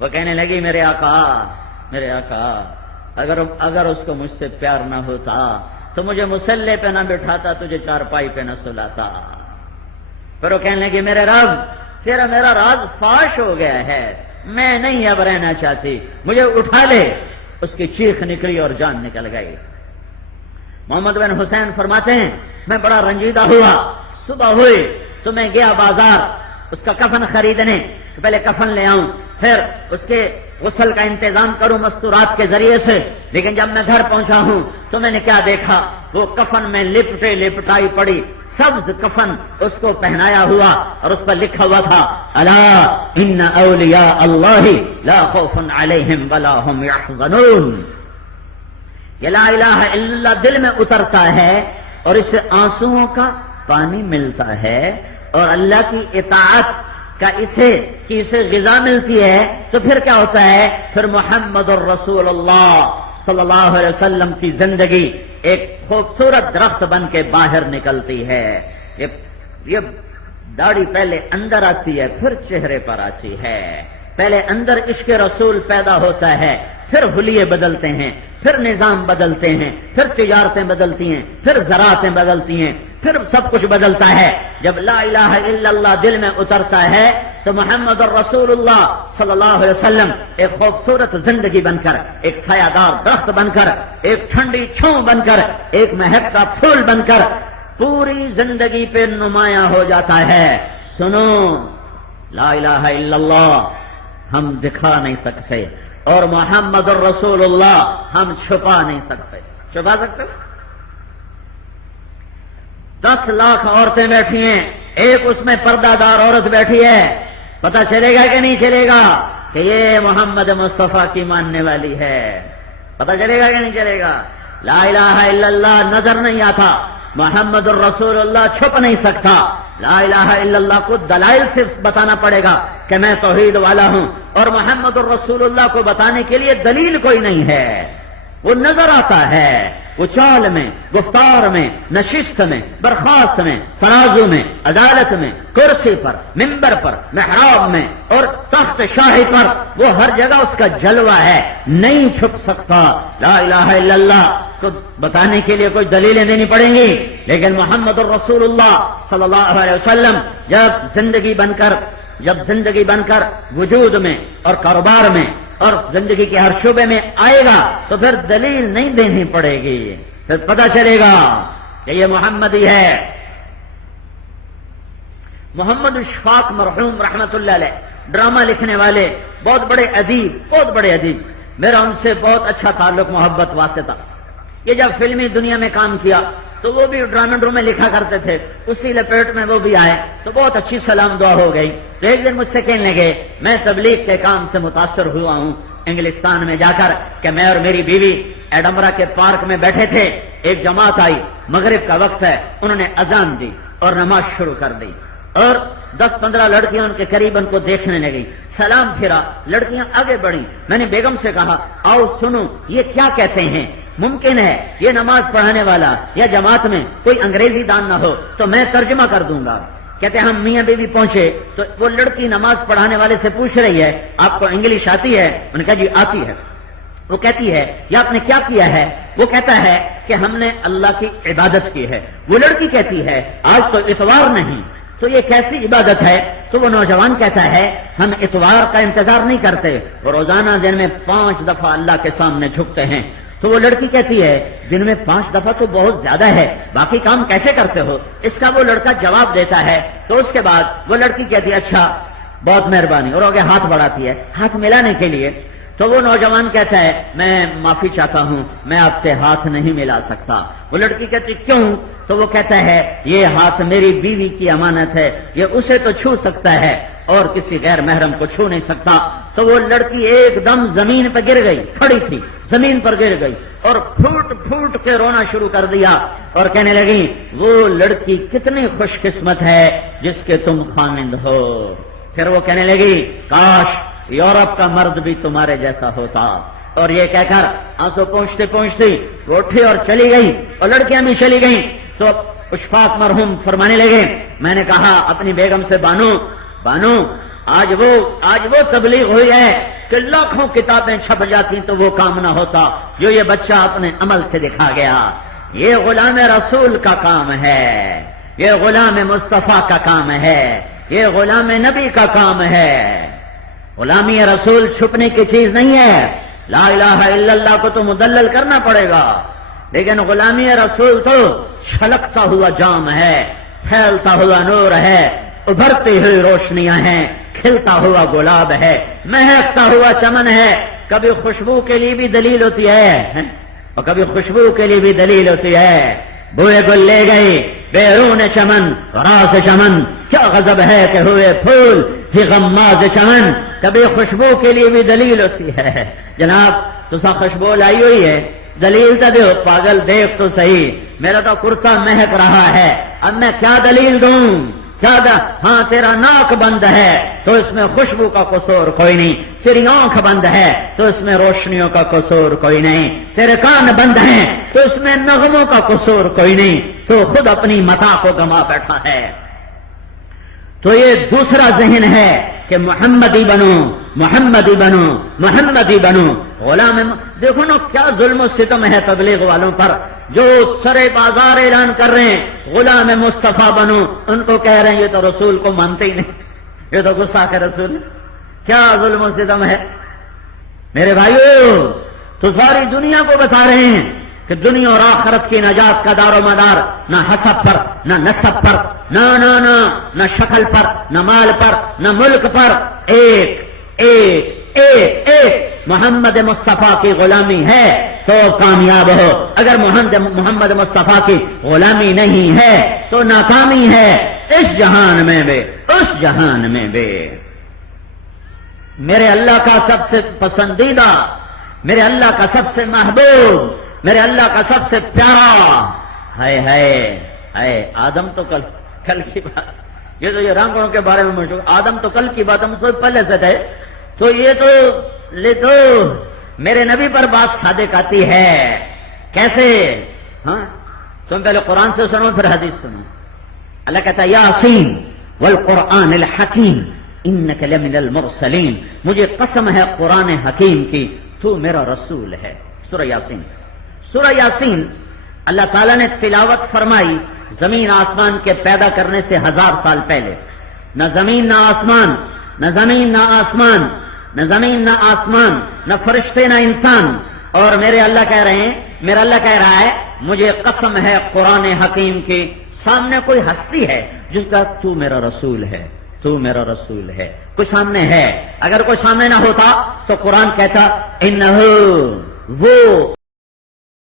وہ کہنے لگی میرے آقا اگر اس کو مجھ سے پیار نہ ہوتا تو مجھے مسلح پہ نہ بٹھاتا، تجھے چارپائی پہ نہ سلاتا۔ پھر وہ کہنے لگی میرے رب تیرا میرا راز فاش ہو گیا ہے، میں نہیں اب رہنا چاہتی، مجھے اٹھا لے۔ اس کی چیخ نکلی اور جان نکل گئی۔ محمد بن حسین فرماتے ہیں میں بڑا رنجیدہ ہوا، صبح ہوئی تو میں گیا بازار اس کا کفن خریدنے، پہلے کفن لے آؤں پھر اس کے غسل کا انتظام کروں مستورات کے ذریعے سے۔ لیکن جب میں گھر پہنچا ہوں تو میں نے کیا دیکھا، وہ کفن میں لپٹائی پڑی سبز کفن اس کو پہنایا ہوا اور اس پر لکھا ہوا تھا الا ان اولیاء اللہ لا خوف علیہم ولا هم یحزنون۔ یہ لا الہ الا اللہ دل میں اترتا ہے اور اس سے آنسوؤں کا پانی ملتا ہے اور اللہ کی اطاعت کا اسے غذا ملتی ہے، تو پھر کیا ہوتا ہے، پھر محمد الرسول اللہ صلی اللہ علیہ وسلم کی زندگی ایک خوبصورت درخت بن کے باہر نکلتی ہے۔ یہ داڑھی پہلے اندر آتی ہے پھر چہرے پر آتی ہے، پہلے اندر عشق رسول پیدا ہوتا ہے، پھر حلیے بدلتے ہیں، پھر نظام بدلتے ہیں، پھر تجارتیں بدلتی ہیں، پھر زراعتیں بدلتی ہیں، پھر سب کچھ بدلتا ہے۔ جب لا الہ الا اللہ دل میں اترتا ہے تو محمد الرسول اللہ صلی اللہ علیہ وسلم ایک خوبصورت زندگی بن کر، ایک سایہ دار درخت بن کر، ایک ٹھنڈی چھاؤں بن کر، ایک مہکتا پھول بن کر پوری زندگی پہ نمایاں ہو جاتا ہے۔ سنو لا الہ الا اللہ ہم دکھا نہیں سکتے اور محمد الرسول اللہ ہم چھپا نہیں سکتے۔ چھپا سکتے؟ 10 لاکھ عورتیں بیٹھی ہیں، ایک اس میں پردہ دار عورت بیٹھی ہے، پتہ چلے گا کہ نہیں چلے گا کہ یہ محمد مصطفیٰ کی ماننے والی ہے؟ پتہ چلے گا کہ نہیں چلے گا؟ لا الہ الا اللہ نظر نہیں آتا، محمد الرسول اللہ چھپ نہیں سکتا۔ لا الہ الا اللہ کو دلائل سے بتانا پڑے گا کہ میں توحید والا ہوں، اور محمد الرسول اللہ کو بتانے کے لیے دلیل کوئی نہیں ہے، وہ نظر آتا ہے، وہ چال میں، گفتار میں، نشست میں، برخاست میں، ترازو میں، عدالت میں، کرسی پر، منبر پر، محراب میں اور تخت شاہی پر، وہ ہر جگہ اس کا جلوہ ہے، نہیں چھپ سکتا۔ لا الہ الا اللہ کو بتانے کے لیے کوئی دلیلیں دینی پڑیں گی، لیکن محمد الرسول اللہ صلی اللہ علیہ وسلم جب زندگی بن کر وجود میں اور کاروبار میں اور زندگی کے ہر شعبے میں آئے گا تو پھر دلیل نہیں دینی پڑے گی، پھر پتہ چلے گا کہ یہ محمد ہی ہے۔ محمد اشفاق مرحوم رحمت اللہ علیہ ڈرامہ لکھنے والے بہت بڑے ادیب، میرا ان سے بہت اچھا تعلق محبت واسطہ۔ یہ جب فلمی دنیا میں کام کیا تو وہ بھی ڈرامے ڈرامے لکھا کرتے تھے، اسی لپیٹ میں وہ بھی آئے تو بہت اچھی سلام دعا ہو گئی۔ تو ایک دن مجھ سے کہنے لگے میں تبلیغ کے کام سے متاثر ہوا ہوں انگلستان میں جا کر، کہ میں اور میری بیوی ایڈمبرا کے پارک میں بیٹھے تھے، ایک جماعت آئی، مغرب کا وقت ہے، انہوں نے اذان دی اور نماز شروع کر دی اور 10-15 لڑکیاں ان کے قریب ان کو دیکھنے لگی، سلام پھرا، لڑکیاں آگے بڑھیں۔ میں نے بیگم سے کہا آؤ سنو یہ کیا کہتے ہیں، ممکن ہے یہ نماز پڑھانے والا یا جماعت میں کوئی انگریزی دان نہ ہو تو میں ترجمہ کر دوں گا۔ کہتے ہیں ہم میاں بیوی پہنچے تو وہ لڑکی نماز پڑھانے والے سے پوچھ رہی ہے آپ کو انگلش آتی ہے؟ انہوں نے کہا جی آتی ہے۔ وہ کہتی ہے یہ آپ نے کیا کیا ہے؟ وہ کہتا ہے کہ ہم نے اللہ کی عبادت کی ہے۔ وہ لڑکی کہتی ہے آج تو اتوار نہیں، تو یہ کیسی عبادت ہے؟ تو وہ نوجوان کہتا ہے ہم اتوار کا انتظار نہیں کرتے، وہ روزانہ دن میں 5 دفعہ اللہ کے سامنے جھکتے ہیں۔ تو وہ لڑکی کہتی ہے دن میں 5 دفعہ تو بہت زیادہ ہے، باقی کام کیسے کرتے ہو؟ اس کا وہ لڑکا جواب دیتا ہے۔ تو اس کے بعد وہ لڑکی کہتی ہے اچھا بہت مہربانی، اور آگے ہاتھ بڑھاتی ہے ہاتھ ملانے کے لیے۔ تو وہ نوجوان کہتا ہے میں معافی چاہتا ہوں، میں آپ سے ہاتھ نہیں ملا سکتا۔ وہ لڑکی کہتی کیوں؟ تو وہ کہتا ہے یہ ہاتھ میری بیوی کی امانت ہے، یہ اسے تو چھو سکتا ہے اور کسی غیر محرم کو چھو نہیں سکتا۔ تو وہ لڑکی ایک دم زمین پہ گر گئی، کھڑی تھی زمین پر گر گئی اور پھوٹ کے رونا شروع کر دیا اور کہنے لگی وہ لڑکی کتنی خوش قسمت ہے جس کے تم خامند ہو۔ پھر وہ کہنے لگی کاش یورپ کا مرد بھی تمہارے جیسا ہوتا، اور یہ کہہ کر آنسو پہنچتے وہ اٹھی اور چلی گئی اور لڑکیاں بھی چلی گئیں۔ تو اشفاق مرحوم فرمانے لگے میں نے کہا اپنی بیگم سے بانو آج وہ تبلیغ ہوئی ہے کہ لاکھوں کتابیں چھپ جاتی تو وہ کام نہ ہوتا جو یہ بچہ اپنے عمل سے دکھا گیا۔ یہ غلام رسول کا کام ہے، یہ غلام مصطفیٰ کا کام ہے، یہ غلام نبی کا کام ہے۔ غلامی رسول چھپنے کی چیز نہیں ہے، لا الہ الا اللہ کو تو مدلل کرنا پڑے گا، لیکن غلامی رسول تو چھلکتا ہوا جام ہے، پھیلتا ہوا نور ہے، ابھرتی ہوئی روشنیاں ہیں، کھلتا ہوا گلاب ہے، مہکتا ہوا چمن ہے۔ کبھی خوشبو کے لیے بھی دلیل ہوتی ہے اور کبھی خوشبو کے لیے بھی دلیل ہوتی ہے۔ بوئے گل لے گئی بیرون چمن راز چمن، کیا غضب ہے کہ ہوئے پھول ہی غماز چمن۔ کبھی خوشبو کے لیے بھی دلیل ہوتی ہے۔ جناب تسا خوشبو لائی ہوئی ہے، دلیل تو دو، پاگل دیکھ تو صحیح، میرا تو کرتا مہک رہا ہے، اب میں کیا دلیل دوں؟ ہاں تیرا ناک بند ہے تو اس میں خوشبو کا قصور کوئی نہیں، تیری آنکھ بند ہے تو اس میں روشنیوں کا قصور کوئی نہیں، تیرے کان بند ہیں تو اس میں نغموں کا قصور کوئی نہیں، تو خود اپنی متاع کو گما بیٹھا ہے۔ تو یہ دوسرا ذہن ہے کہ محمدی بنو، محمدی بنو، محمدی بنو۔ غلام دیکھو نا کیا ظلم و ستم ہے تبلیغ والوں پر، جو سرے بازار اعلان کر رہے ہیں غلام مصطفیٰ بنو، ان کو کہہ رہے ہیں یہ تو رسول کو مانتے ہی نہیں، یہ تو غصہ کے رسول۔ کیا ظلم و ستم ہے میرے بھائیو! تو ساری دنیا کو بتا رہے ہیں کہ دنیا اور آخرت کی نجات کا دار و مدار نہ حسب پر، نہ نسب پر، نہ شکل پر، نہ مال پر، نہ ملک پر، ایک ایک ایک ایک محمد مصطفیٰ کی غلامی ہے تو کامیاب ہو، اگر محمد مصطفیٰ کی غلامی نہیں ہے تو ناکامی ہے، اس جہان میں بھی اس جہان میں بھی۔ میرے اللہ کا سب سے پسندیدہ، میرے اللہ کا سب سے محبوب، میرے اللہ کا سب سے پیارا ہے آدم تو کل کی بات، یہ تو یہ رنگوں کے بارے میں مشہور، آدم تو کل کی بات ہم سے پہلے سے تھے، تو یہ تو لے تو میرے نبی پر بات صادق آتی ہے۔ کیسے؟ ہاں تم پہلے قرآن سے سنو پھر حدیث سنو۔ اللہ کہتا ہے یاسین والقرآن الحکیم انک لمن المرسلین، مجھے قسم ہے قرآن حکیم کی تو میرا رسول ہے۔ سورہ یاسین، سورہ یاسین اللہ تعالیٰ نے تلاوت فرمائی زمین آسمان کے پیدا کرنے سے 1000 سال پہلے۔ نہ زمین نہ آسمان، نہ زمین نہ آسمان، نہ زمین نہ آسمان، نہ فرشتے نہ انسان، اور میرے اللہ کہہ رہے ہیں، میرا اللہ کہہ رہا ہے مجھے قسم ہے قرآن حکیم کی، سامنے کوئی ہستی ہے جس کا تو میرا رسول ہے، تو میرا رسول ہے، کوئی سامنے ہے، اگر کوئی سامنے نہ ہوتا تو قرآن کہتا انہو وہ